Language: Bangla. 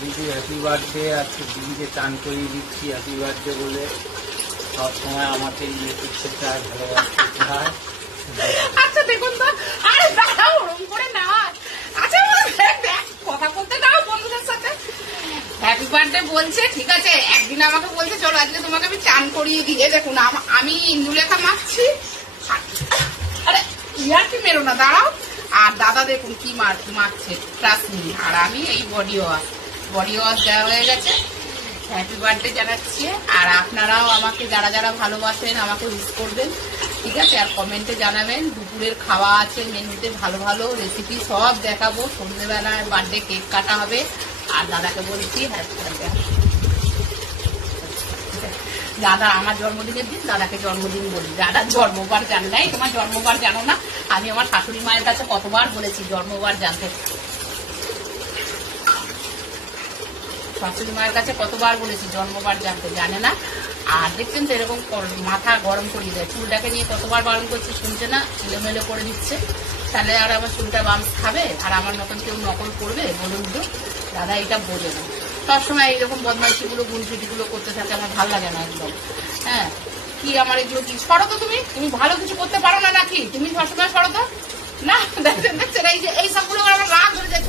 দিদি হ্যাপি বার্থডে। আজকে দিদিকে চান করিয়ে দিচ্ছি হ্যাপি বার্থডে বলে। সবসময় আমাকে ইয়ে করতে চায়, ভালোবাসতে চায়। আচ্ছা দেখুন তো, আরে দাঁড়াও ওরকম করে না। আচ্ছা কথা বলতে দাও বন্ধুদের সাথে। হ্যাপি বার্থডে বলছে, ঠিক আছে। একদিন আমাকে বলছে চলো আজকে তোমাকে আমি চান করিয়ে দিয়ে। দেখুন আমি ইন্দুলেখা মাখছি। আরে ইয়ার কি মেরো না, দাঁড়াও। আর দাদা দেখুন কি মাখছে ট্রাসমি। আর আমি এই বডি ওয়াশ দেওয়া হয়ে গেছে। হ্যাপি বার্থডে জানাচ্ছি। আর আপনারাও আমাকে যারা যারা ভালোবাসেন আমাকে উইশ করবেন, ঠিক আছে। আর কমেন্টে জানাবেন। দুপুরের খাওয়া আছে মেনুতে, ভালো ভালো রেসিপি সব দেখাবো। সন্ধ্যেবেলায় বার্থডে কেক কাটা হবে। আর দাদাকে বলছি হ্যাপি বার্থডে। দাদা আমার জন্মদিনের দিন দাদাকে জন্মদিন বলি। দাদার জন্মবার জান নাই, তোমার জন্মবার জানো না। আমি আমার শাশুড়ি মায়ের কাছে কতবার বলেছি জন্মবার জানতে, শাশুড়ি মায়ের কাছে কতবার বলেছি জন্মবার জানতে, জানে না। আর দেখছেন তো এরকম মাথা গরম করিয়ে দেয়। চুলটাকে নিয়ে কতবার বারণ করছি, শুনছে না, এলোমেলো করে দিচ্ছে। তাহলে আর আমার চুলটা বাম্স খাবে? আর আমার মতন কেউ নকল করবে বলুন তো? দাদা এটা বোঝে না। সবসময় এইরকম বদমাইশিগুলো গুনচুটিগুলো করতে থাকে, আমার ভালো লাগে না একদম। হ্যাঁ, কি আমার এগুলো কি? সরো তো তুমি ভালো কিছু করতে পারো না নাকি? তুমি সবসময় সরো তো না। দেখছেন এই যে এই সবগুলো আমার রাগ ধরে যায়।